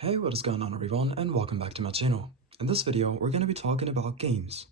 Hey, what is going on everyone, and welcome back to my channel. In this video, we're going to be talking about games.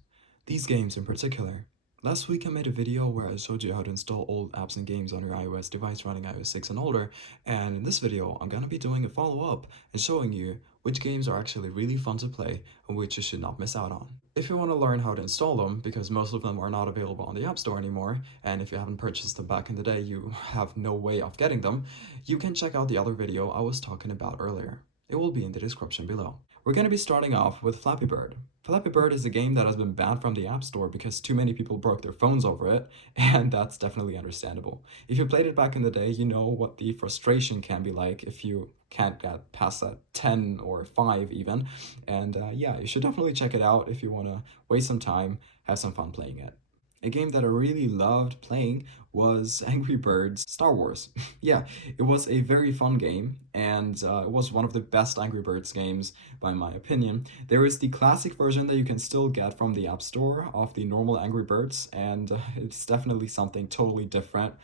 These games in particular. Last week I made a video where I showed you how to install old apps and games on your iOS device running iOS 6 and older, and in this video I'm going to be doing a follow-up and showing you which games are actually really fun to play and which you should not miss out on. If you want to learn how to install them, because most of them are not available on the App Store anymore, and if you haven't purchased them back in the day you have no way of getting them, you can check out the other video I was talking about earlier. It will be in the description below. We're going to be starting off with Flappy Bird. Flappy Bird is a game that has been banned from the App Store because too many people broke their phones over it, and that's definitely understandable. If you played it back in the day, you know what the frustration can be like if you can't get past that 10 or 5 even, and yeah, you should definitely check it out if you want to waste some time, have some fun playing it. A game that I really loved playing was Angry Birds Star Wars. Yeah, it was a very fun game, and it was one of the best Angry Birds games, by my opinion. There is the classic version that you can still get from the App Store of the normal Angry Birds, and it's definitely something totally different.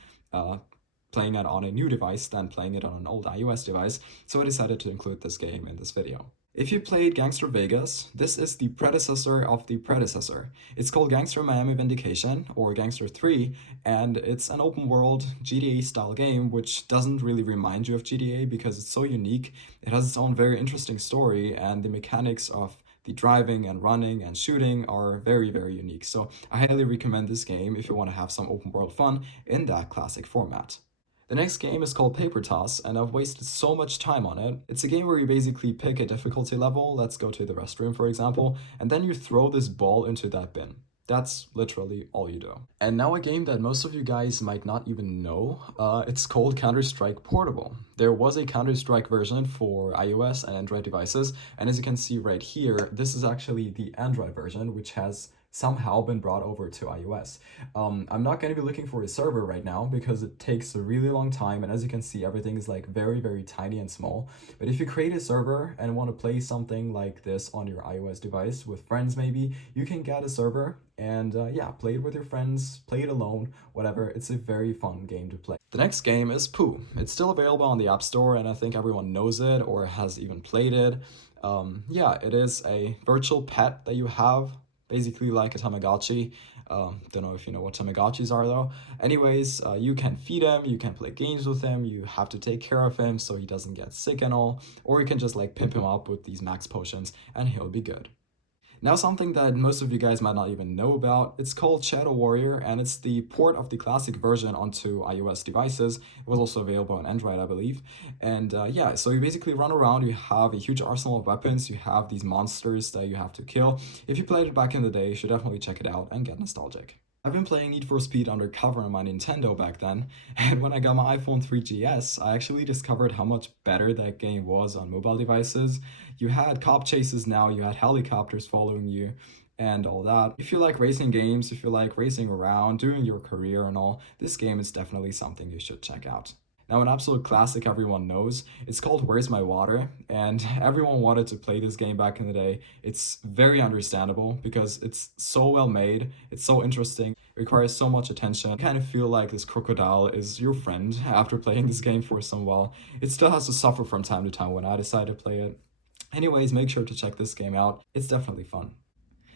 Playing it on a new device than playing it on an old iOS device, so I decided to include this game in this video. If you played Gangster Vegas, this is the predecessor of the predecessor. It's called Gangster Miami Vindication, or Gangster 3, and it's an open world GTA style game which doesn't really remind you of GTA because it's so unique. It has its own very interesting story, and the mechanics of the driving and running and shooting are very, very unique. So I highly recommend this game if you want to have some open world fun in that classic format. The next game is called Paper Toss, and I've wasted so much time on it. It's a game where you basically pick a difficulty level, let's go to the restroom for example, and then you throw this ball into that bin. That's literally all you do. And now a game that most of you guys might not even know, it's called Counter-Strike Portable. There was a Counter-Strike version for iOS and Android devices, and as you can see right here, this is actually the Android version, which has somehow been brought over to iOS. I'm not going to be looking for a server right now because it takes a really long time, and as you can see everything is like very, very tiny and small. But if you create a server and want to play something like this on your iOS device with friends maybe, you can get a server and yeah, play it with your friends, play it alone, whatever. It's a very fun game to play. The next game is Pooh. It's still available on the App Store and I think everyone knows it or has even played it. Yeah, it is a virtual pet that you have, basically like a Tamagotchi. Don't know if you know what Tamagotchis are though. Anyways, you can feed him, you can play games with him, you have to take care of him so he doesn't get sick and all, or you can just like pimp him up with these max potions and he'll be good. Now something that most of you guys might not even know about, it's called Shadow Warrior, and it's the port of the classic version onto iOS devices. It was also available on Android, I believe. And yeah, so you basically run around, you have a huge arsenal of weapons, you have these monsters that you have to kill. If you played it back in the day, you should definitely check it out and get nostalgic. I've been playing Need for Speed Undercover on my Nintendo back then, and when I got my iPhone 3GS, I actually discovered how much better that game was on mobile devices. You had cop chases now, you had helicopters following you, and all that. If you like racing games, if you like racing around, doing your career and all, this game is definitely something you should check out. Now, an absolute classic everyone knows, it's called Where's My Water, and everyone wanted to play this game back in the day. It's very understandable because it's so well made, it's so interesting, it requires so much attention. You kind of feel like this crocodile is your friend after playing this game for some while. It still has to suffer from time to time when I decide to play it. Anyways, make sure to check this game out, it's definitely fun.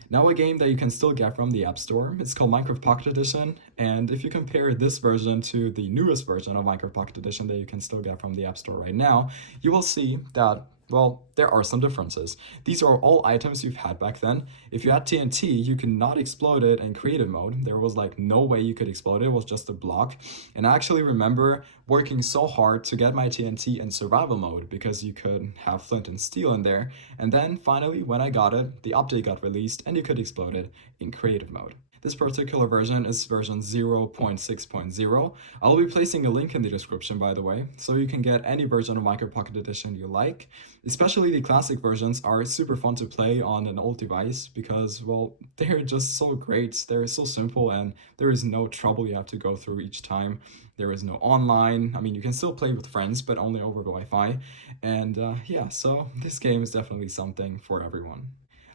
Now a game that you can still get from the App Store, it's called Minecraft Pocket Edition, and if you compare this version to the newest version of Minecraft Pocket Edition that you can still get from the App Store right now, you will see that, well, there are some differences. These are all items you've had back then. If you had TNT, you could not explode it in creative mode. There was like no way you could explode it, it was just a block. And I actually remember working so hard to get my TNT in survival mode because you could have flint and steel in there. And then finally, when I got it, the update got released and you could explode it in creative mode. This particular version is version 0.6.0. I'll be placing a link in the description, by the way, so you can get any version of Minecraft Pocket Edition you like. Especially the classic versions are super fun to play on an old device because, well, they're just so great. They're so simple and there is no trouble you have to go through each time. There is no online. I mean, you can still play with friends, but only over Wi-Fi. And yeah, so this game is definitely something for everyone.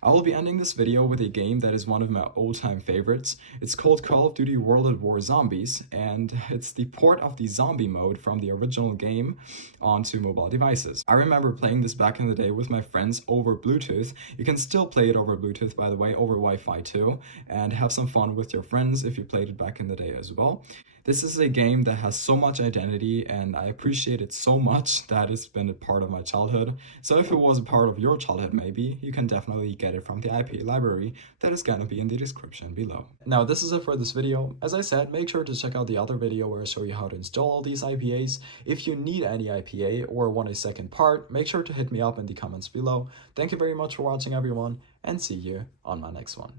I will be ending this video with a game that is one of my all-time favorites. It's called Call of Duty World at War Zombies, and it's the port of the zombie mode from the original game onto mobile devices. I remember playing this back in the day with my friends over Bluetooth. You can still play it over Bluetooth, by the way, over Wi-Fi too, and have some fun with your friends if you played it back in the day as well. This is a game that has so much identity, and I appreciate it so much that it's been a part of my childhood. So if it was a part of your childhood maybe, you can definitely get it from the IP library that is gonna be in the description below. Now this is it for this video. As I said, make sure to check out the other video where I show you how to install all these IPAs. If you need any IPA or want a second part, make sure to hit me up in the comments below. Thank you very much for watching everyone, and see you on my next one.